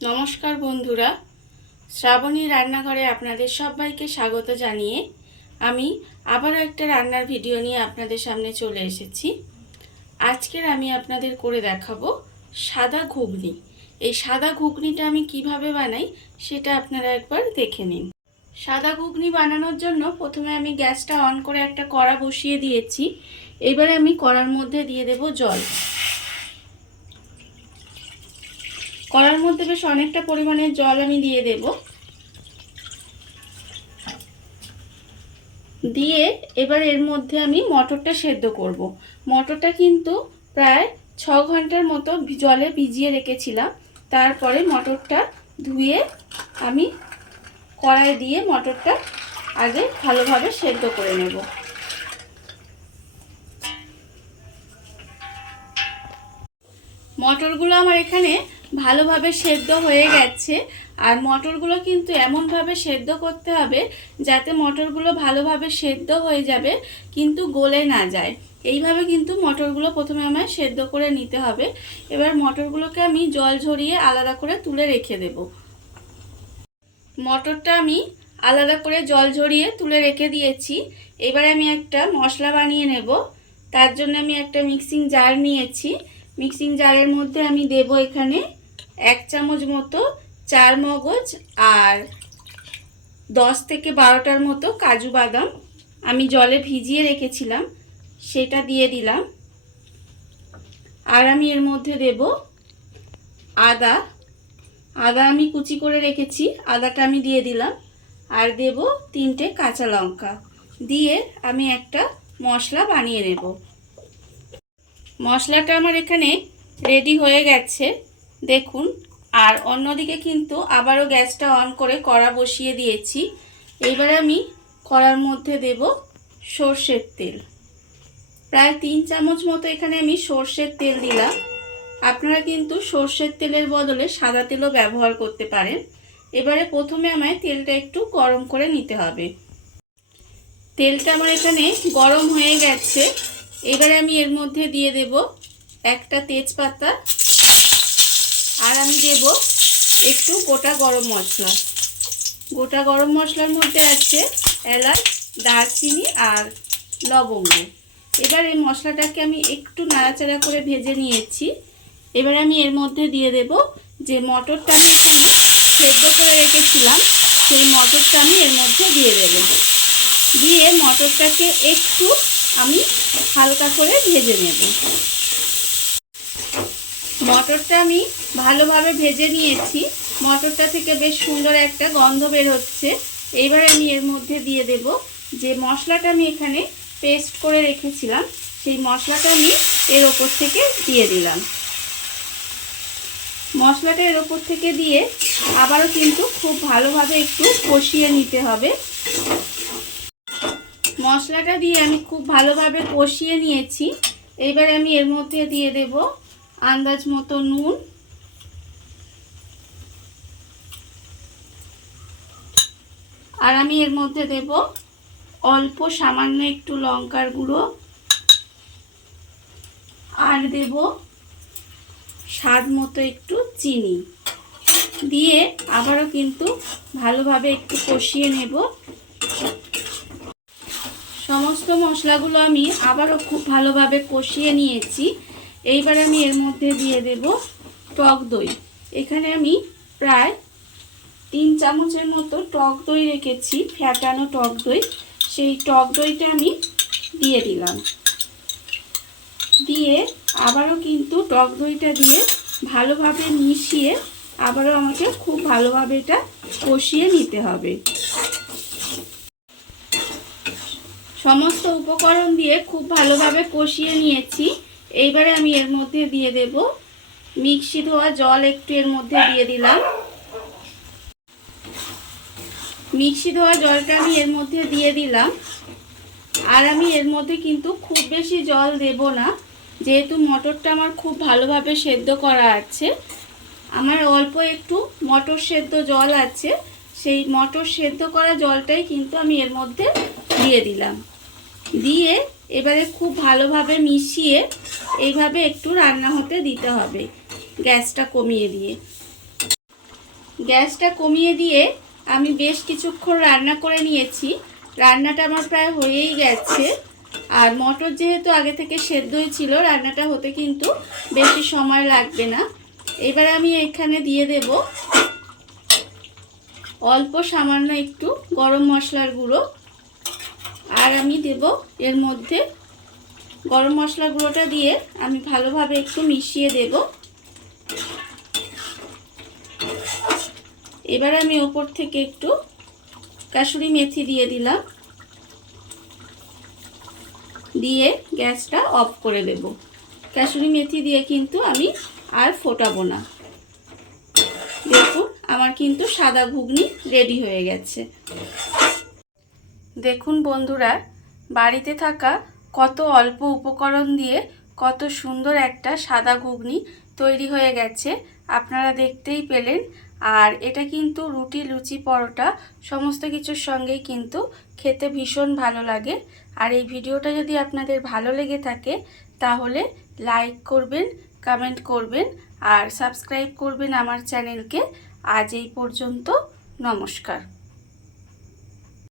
নমস্কার বন্ধুরা। শ্রাবণী রান্নাঘরে আপনাদের সবাইকে স্বাগত জানিয়ে আমি আবারও একটা রান্নার ভিডিও নিয়ে আপনাদের সামনে চলে এসেছি। আজকের আমি আপনাদের করে দেখাবো সাদা ঘুগনি। এই সাদা ঘুগনিটা আমি কীভাবে বানাই সেটা আপনারা একবার দেখে নিন। সাদা ঘুগনি বানানোর জন্য প্রথমে আমি গ্যাসটা অন করে একটা কড়া বসিয়ে দিয়েছি। এবারে আমি কড়ার মধ্যে দিয়ে দেব জল। কড়ার মধ্যে বেশ অনেকটা পরিমাণে জল আমি দিয়ে দেব। দিয়ে এবার এর মধ্যে আমি মটরটা সেদ্ধ করব। মটরটা কিন্তু প্রায় ছ ঘণ্টার মতো জলে ভিজিয়ে রেখেছিলাম। তারপরে মটরটা ধুয়ে আমি কড়াই দিয়ে মটরটা আগে ভালোভাবে সেদ্ধ করে নেব। মটরগুলো আমার এখানে ভালোভাবে সেদ্ধ হয়ে গেছে। আর মটরগুলো কিন্তু এমনভাবে সেদ্ধ করতে হবে যাতে মটরগুলো ভালোভাবে সেদ্ধ হয়ে যাবে, কিন্তু গলে না যায়। এইভাবে কিন্তু মটরগুলো প্রথমে আমায় সেদ্ধ করে নিতে হবে। এবার মটরগুলোকে আমি জল ঝরিয়ে আলাদা করে তুলে রেখে দেব। মটরটা আমি আলাদা করে জল ঝরিয়ে তুলে রেখে দিয়েছি। এবার আমি একটা মশলা বানিয়ে নেব। তার জন্য আমি একটা মিক্সিং জার নিয়েছি। মিক্সিং জারের মধ্যে আমি দেব এখানে এক চামচ মতো চার মগজ আর দশ থেকে বারোটার মতো কাজু বাদাম আমি জলে ভিজিয়ে রেখেছিলাম, সেটা দিয়ে দিলাম। আর আমি এর মধ্যে দেব আদা। আদা আমি কুচি করে রেখেছি, আদাটা আমি দিয়ে দিলাম। আর দেব তিনটে কাঁচা লঙ্কা। দিয়ে আমি একটা মশলা বানিয়ে নেব। মশলাটা আমার এখানে রেডি হয়ে গেছে। দেখুন। আর অন্যদিকে কিন্তু আবারও গ্যাসটা অন করে কড়া বসিয়ে দিয়েছি। এবার আমি কড়ার মধ্যে দেব সর্ষের তেল। প্রায় তিন চামচ মতো এখানে আমি সর্ষের তেল দিলাম। আপনারা কিন্তু সর্ষের তেলের বদলে সাদা তেলও ব্যবহার করতে পারেন। এবারে প্রথমে আমায় তেলটা একটু গরম করে নিতে হবে। তেলটা আমার এখানে গরম হয়ে গেছে। এবারে আমি এর মধ্যে দিয়ে দেব একটা তেজপাতা আর আমি দেব একটু গোটা গরম মশলা। গোটা গরম মশলার মধ্যে আছে এলাচ, দারচিনি আর লবঙ্গ। এবার এই মশলাটাকে আমি একটু নাড়াচাড়া করে ভেজে নিয়েছি। এবার আমি এর মধ্যে দিয়ে দেব যে মটরটা আমি এখানে সেদ্ধ করে রেখেছিলাম, সেই মটরটা আমি এর মধ্যে দিয়ে দেব। দিয়ে মটরটাকে একটু আমি হালকা করে ভেজে নেব। মটরটা আমি ভালোভাবে ভেজে নিয়েছি। মটরটা থেকে বেশ সুন্দর একটা গন্ধ বের হচ্ছে এইবার আমি এর মধ্যে দিয়ে দেব যে মশলাটা আমি এখানে পেস্ট করে রেখেছিলাম, সেই মশলাটা আমি এর ওপর থেকে দিয়ে দিলাম। মশলাটা এর ওপর থেকে দিয়ে আবারও কিন্তু খুব ভালোভাবে একটু কষিয়ে নিতে হবে। মশলাটা দিয়ে আমি খুব ভালোভাবে কষিয়ে নিয়েছি। এবার আমি এর মধ্যে দিয়ে দেব আন্দাজ মতো নুন আর আমি এর মধ্যে দেব অল্প সামান্য একটু লঙ্কার গুঁড়ো। আর দেব স্বাদ মতো একটু চিনি। দিয়ে আবারও কিন্তু ভালোভাবে একটু কষিয়ে নেব। সমস্ত মশলাগুলো আমি আবারও খুব ভালোভাবে কষিয়ে নিয়েছি। এইবার আমি এর মধ্যে দিয়ে দেব টক দই। এখানে আমি প্রায় তিন চামচের মতো টক দই রেখেছি, ফ্যাটানো টক দই। সেই টক দইটা আমি দিয়ে দিলাম। দিয়ে আবারও কিন্তু টক দইটা দিয়ে ভালোভাবে মিশিয়ে আবারও আমাকে খুব ভালোভাবে এটা কষিয়ে নিতে হবে। সমস্ত উপকরণ দিয়ে খুব ভালোভাবে কষিয়ে নিয়েছি। এইবারে আমি এর মধ্যে দিয়ে দেব। মিক্সি ধোয়া জল একটু এর মধ্যে দিয়ে দিলাম। মিক্সি ধোয়া জলটা আমি এর মধ্যে দিয়ে দিলাম। আর আমি এর মধ্যে কিন্তু খুব বেশি জল দেব না। যেহেতু মটরটা আমার খুব ভালোভাবে সেদ্ধ করা আছে। আমার অল্প একটু মটর সেদ্ধ জল আছে। সেই মটর সেদ্ধ করা জলটাই কিন্তু আমি এর মধ্যে দিয়ে দিলাম। দিয়ে এবারে খুব ভালোভাবে মিশিয়ে এইভাবে একটু রান্না হতে দিতে হবে। গ্যাসটা কমিয়ে দিয়ে। গ্যাসটা কমিয়ে দিয়ে আমি বেশ কিছুক্ষণ রান্না করে নিয়েছি। রান্নাটা আমার প্রায় হয়েই গেছে। আর মটর যেহেতু আগে থেকে সেদ্ধই ছিল, রান্নাটা হতে কিন্তু বেশি সময় লাগবে না। এবার আমি এখানে দিয়ে দেব অল্প সামান্য একটু গরম মশলার গুঁড়ো। আর আমি দেব এর মধ্যে গরম মশলা গুঁড়োটা দিয়ে আমি ভালোভাবে একটু মিশিয়ে দেব। এবার আমি ওপর থেকে একটু কাসুরি মেথি দিয়ে দিলাম। দিয়ে গ্যাসটা অফ করে দেব। কাসুরি মেথি দিয়ে কিন্তু আমি আর ফোটাবো না। দেখুন, আমার কিন্তু সাদা ঘুগনি রেডি হয়ে গেছে। দেখুন বন্ধুরা, বাড়িতে থাকা কত অল্প উপকরণ দিয়ে কত সুন্দর একটা সাদা ঘুগনি তৈরি হয়ে গেছে। আপনারা দেখতেই পেলেন আর এটা কিন্তু রুটি, লুচি, পরোটা, সমস্ত কিছুর সঙ্গেই কিন্তু খেতে ভীষণ ভালো লাগে। আর এই ভিডিওটা যদি আপনাদের ভালো লেগে থাকে, তাহলে লাইক করবেন কমেন্ট করবেন, আর সাবস্ক্রাইব করবেন আমার চ্যানেলকে আজ এই পর্যন্ত, নমস্কার।